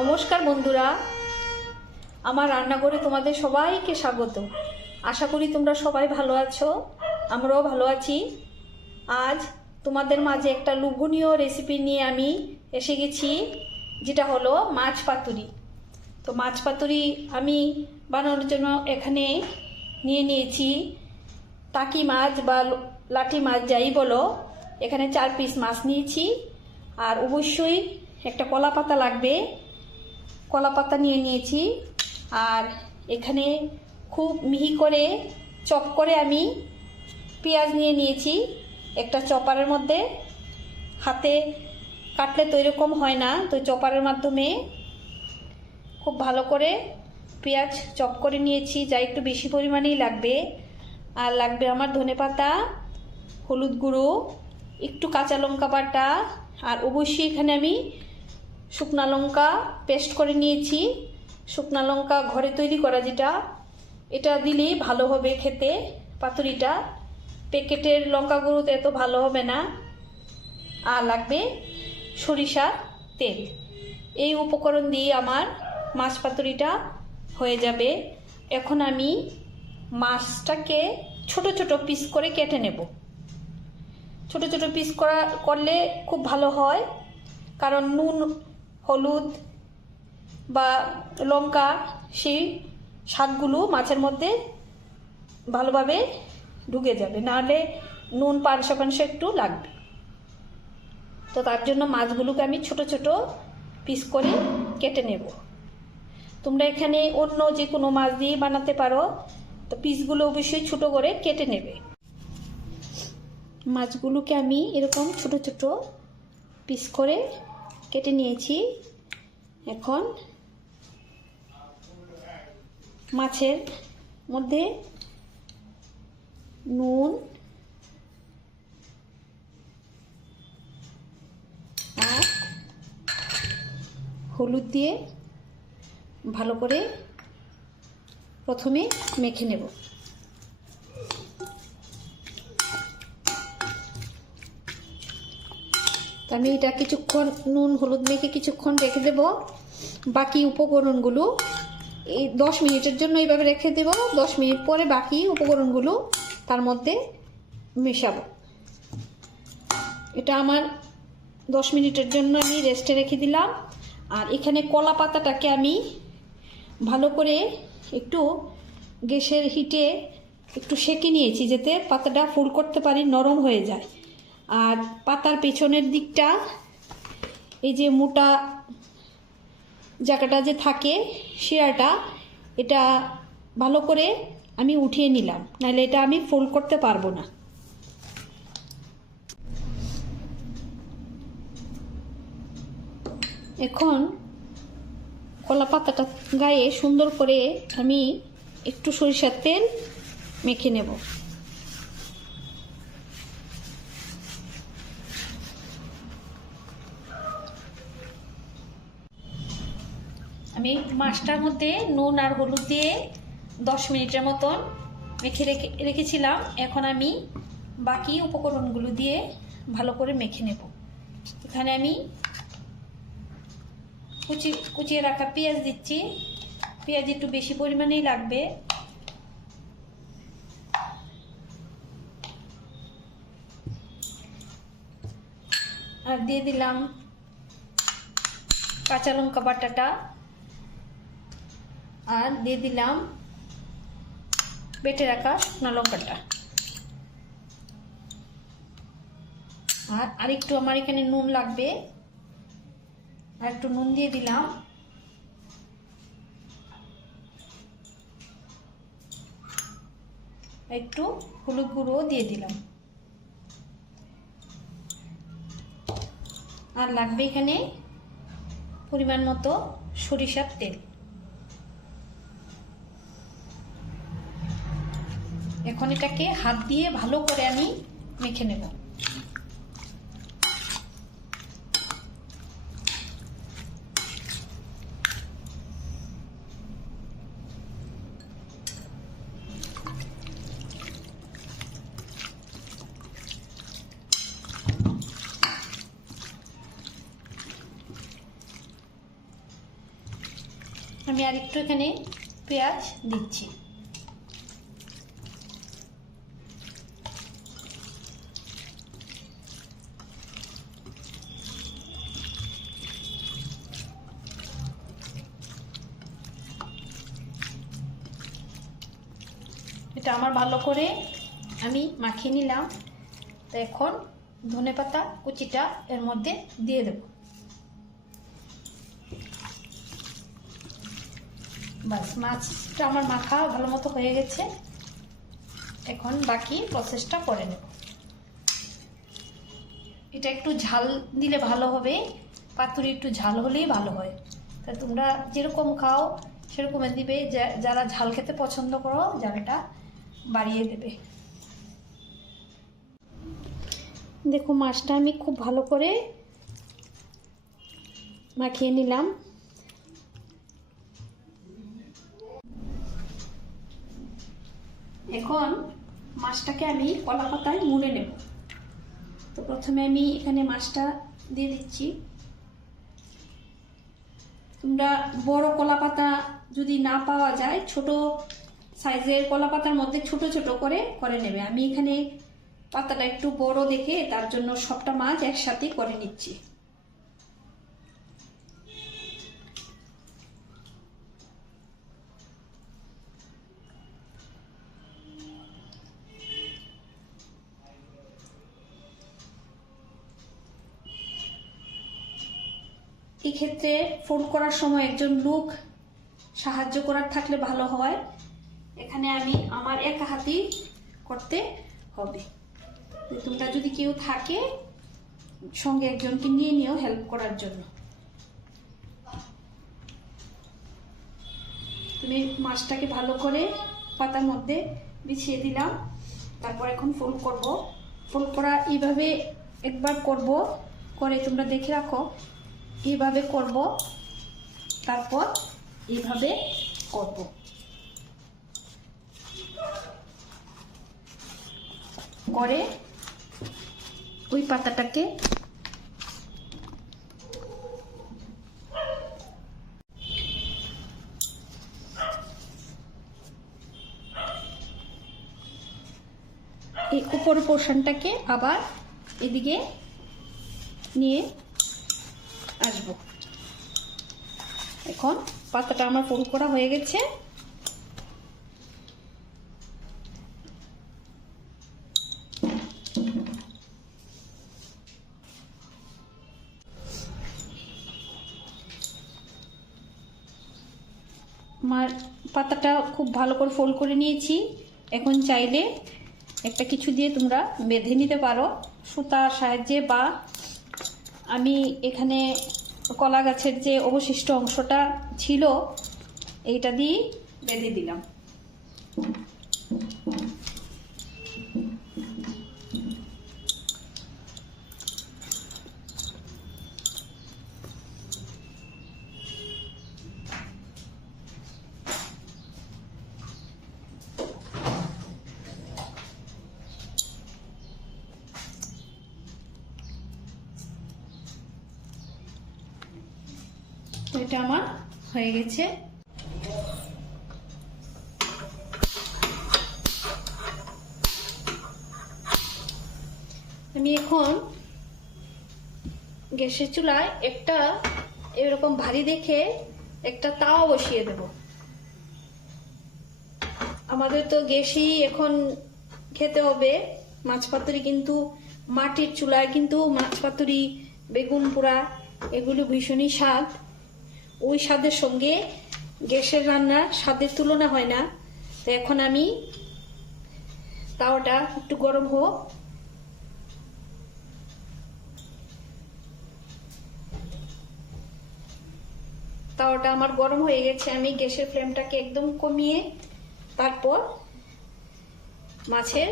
নমস্কার বন্ধুরা। আমার রান্নাঘরে তোমাদের সবাইকে স্বাগত। আশা করি তোমরা সবাই ভালো আছো, আমরাও ভালো আছি। আজ তোমাদের মাঝে একটা লোভনীয় রেসিপি নিয়ে আমি এসে গেছি, যেটা হলো মাছ পাতুরি। তো মাছ পাতুরি আমি বানানোর জন্য এখানে নিয়ে নিয়েছি টাকি মাছ বা লাঠি মাছ, যাই বলো। এখানে চার পিস মাছ নিয়েছি, আর অবশ্যই একটা কলা পাতা লাগবে। কলা পাতা নিয়ে নিয়েছি। আর এখানে খুব মিহি করে চপ করে আমি পেঁয়াজ নিয়ে নিয়েছি। একটা চপারের মধ্যে। হাতে কাটলে তো এরকম হয় না, তো চপারের মাধ্যমে খুব ভালো করে পেঁয়াজ চপ করে নিয়েছি। যা একটু বেশি পরিমাণেই লাগবে। আর লাগবে আমার ধনে পাতা, হলুদ গুঁড়ো, একটু কাঁচা লঙ্কা বাটা, আর অবশ্যই এখানে আমি শুকনা লঙ্কা পেস্ট করে নিয়েছি। শুকনা লঙ্কা ঘরে তৈরি করা যেটা, এটা দিলেই ভালো হবে খেতে পাতুরিটা। প্যাকেটের লঙ্কা গুঁড়োতে এত ভালো হবে না। আর লাগবে সরিষার তেল। এই উপকরণ দিয়ে আমার মাছ পাতুরিটা হয়ে যাবে। এখন আমি মাছটাকে ছোট ছোট পিস করে কেটে নেব। ছোট ছোট পিস করা, করলে খুব ভালো হয়। কারণ নুন হলুদ বা লঙ্কা সেই স্বাদগুলো মাছের মধ্যে ভালোভাবে ঢুকে যাবে। নাহলে নুন, পানসা পানসা একটু লাগবে। তো তার জন্য মাছগুলোকে আমি ছোট ছোট পিস করে কেটে নেব। তোমরা এখানে অন্য যে কোনো মাছ দিয়ে বানাতে পারো। তো পিসগুলো অবশ্যই ছোট করে কেটে নেবে। মাছগুলোকে আমি এরকম ছোট ছোট পিস করে কেটে নিয়েছি। এখন মাছের মধ্যে নুন আর হলুদ দিয়ে ভালো করে প্রথমে মেখে নেব। আমি এটা কিছুক্ষণ নুন, হলুদ মেখে কিছুক্ষণ রেখে দেব। বাকি উপকরণগুলো এই দশ মিনিটের জন্য এইভাবে রেখে দেব। দশ মিনিট পরে বাকি উপকরণগুলো তার মধ্যে মেশাবো। এটা আমার দশ মিনিটের জন্য আমি রেস্টে রেখে দিলাম। আর এখানে কলা পাতাটাকে আমি ভালো করে একটু গ্যাসের হিটে একটু সেঁকে নিয়েছি, যাতে পাতাটা ফুল করতে পারি, নরম হয়ে যায়। আর পাতার পেছনের দিকটা, এই যে মোটা জায়গাটা যে থাকে শিরাটা, এটা ভালো করে আমি উঠিয়ে নিলাম। নাহলে এটা আমি ফোল্ড করতে পারব না। এখন কলা পাতাটা গায়ে সুন্দর করে আমি একটু সরিষার তেল মেখে নেব। আমি মাছটার মধ্যে নুন আর হলুদ দিয়ে দশ মিনিটের মতন মেখে রেখে, রেখেছিলাম। এখন আমি বাকি উপকরণগুলো দিয়ে ভালো করে মেখে নেব। এখানে আমি কুচি, কুচিয়ে রাখা পেঁয়াজ দিচ্ছি। পেঁয়াজ একটু বেশি পরিমাণেই লাগবে। আর দিয়ে দিলাম কাঁচা লঙ্কা বাটাটা। আর দিয়ে দিলাম বেটে রাখা শুকনো লঙ্কাটা আর আরেকটু আমার এখানে নুন লাগবে। আর একটু নুন দিয়ে দিলাম। একটু হলুদ গুঁড়ো দিয়ে দিলাম। আর লাগবে এখানে পরিমাণ মতো সরিষার তেল। এখন এটাকে হাত দিয়ে ভালো করে আমি মেখে নেব। আমি আর একটু এখানে পেঁয়াজ দিচ্ছি। এটা আমার ভালো করে আমি মাখিয়ে নিলাম। তো এখন ধনে পাতা কুচিটা এর মধ্যে দিয়ে দেব। বাস, মাছটা আমার মাখা ভালো মতো হয়ে গেছে। এখন বাকি প্রসেসটা করে নেব। এটা একটু ঝাল দিলে ভালো হবে, পাতুরি একটু ঝাল হলেই ভালো হয়। তা তোমরা যেরকম খাও সেরকম দিবে। যারা ঝাল খেতে পছন্দ করো ঝালটা বাড়িয়ে দেবে। দেখো মাছটা আমি খুব ভালো করে মাখিয়ে নিলাম। এখন মাছটাকে আমি কলা পাতায় মুড়ে নেব। তো প্রথমে আমি এখানে মাছটা দিয়ে দিচ্ছি। তোমরা বড় কলা পাতা যদি না পাওয়া যায় ছোট সাইজের কলা পাতার মধ্যে ছোট ছোট করে করে নেবে। আমি এখানে পাতাটা একটু বড় দেখে তার জন্য সবটা মাছ একসাথে করে নিচ্ছি। এই ক্ষেত্রে ফোল্ড করার সময় একজন লোক সাহায্য করার থাকলে ভালো হয়। এখানে আমি আমার একা হাতেই করতে হবে। তোমরা যদি কেউ থাকে, সঙ্গে একজনকে নিয়ে নিও হেল্প করার জন্য। তুমি মাছটাকে ভালো করে পাতার মধ্যে বিছিয়ে দিলাম। তারপর এখন ফোল্ড করব। ফোল্ড করা এইভাবে একবার করব। করে তোমরা দেখে রাখো। এইভাবে করব। তারপর এইভাবে করব। করে ওই পাতাটাকে উপর পোর্শনটাকে আবার এদিকে নিয়ে আসব। এখন পাতাটা আমার ফুল করা হয়ে গেছে। আমার পাতাটা খুব ভালো করে ফোল্ড করে নিয়েছি। এখন চাইলে একটা কিছু দিয়ে তোমরা বেঁধে নিতে পারো। সুতার সাহায্যে বা আমি এখানে কলা গাছের যে অবশিষ্ট অংশটা ছিল, এইটা দিয়ে বেঁধে দিলাম। এটা আমার হয়ে গেছে। আমি এখন গ্যাসের চুলায় একটা এরকম ভারী দেখে একটা তাওয়া বসিয়ে দেব। আমাদের তো গ্যাসই এখন খেতে হবে। মাছ পাতুরি কিন্তু মাটির চুলায় কিন্তু মাছ পাতুরি বেগুন পোড়া, এগুলো ভীষণই স্বাদ। ওই স্বাদের সঙ্গে গ্যাসের রান্নার স্বাদের তুলনা হয় না। তো এখন আমি তাওয়াটা একটু গরম হোক। তাওয়াটা আমার গরম হয়ে গেছে, আমি গ্যাসের ফ্লেমটাকে একদম কমিয়ে তারপর মাছের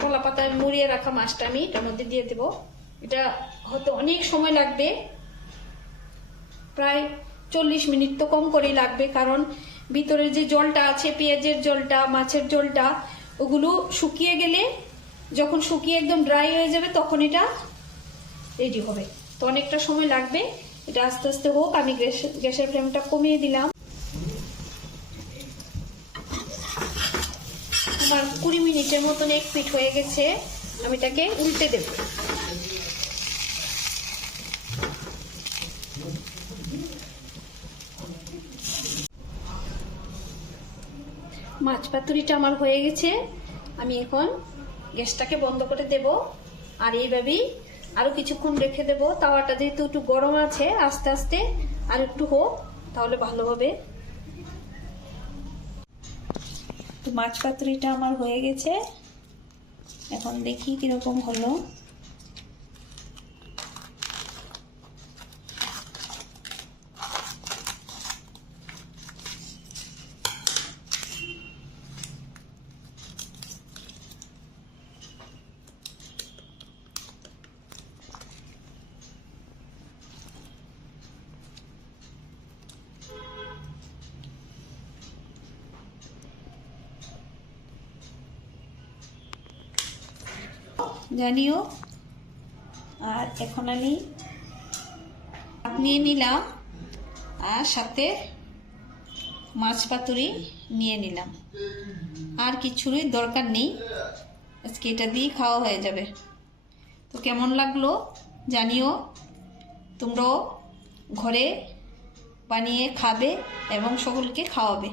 কলা পাতায় মুড়িয়ে রাখা মাছটা আমি এটার মধ্যে দিয়ে দেব। এটা হয়তো অনেক সময় লাগবে। প্রায় চল্লিশ মিনিট তো কম করেই লাগবে, কারণ ভিতরে যে জলটা আছে, পেঁয়াজের জলটা, মাছের জলটা, ওগুলো শুকিয়ে গেলে যখন শুকিয়ে একদম ড্রাই হয়ে যাবে তখন এটা রেডি হবে। তো অনেকটা সময় লাগবে, এটা আস্তে আস্তে হোক, আমি গ্যাস, গ্যাসের ফ্লেমটা কমিয়ে দিলাম। আমার কুড়ি মিনিটের মতন এক ফিট হয়ে গেছে, আমি এটাকে উল্টে দেব। মাছ পাতুরিটা আমার হয়ে গেছে। আমি এখন গ্যাসটাকে বন্ধ করে দেব। আর এইভাবেই আরও কিছুক্ষণ রেখে দেব। তাওয়াটা যেহেতু একটু গরম আছে, আস্তে আস্তে আর একটু হোক, তাহলে ভালো হবে। তো মাছ পাতুরিটা আমার হয়ে গেছে। এখন দেখি কীরকম হলো। জানিও। আর এখন আমি নিয়ে নিলাম আর সাথে মাছ পাতুরি নিয়ে নিলাম। আর কিছুরই দরকার নেই। আজকে এটা দিয়েই খাওয়া হয়ে যাবে। তো কেমন লাগল জানিও। তোমরাও ঘরে বানিয়ে খাবে এবং সকলকে খাওয়াবে।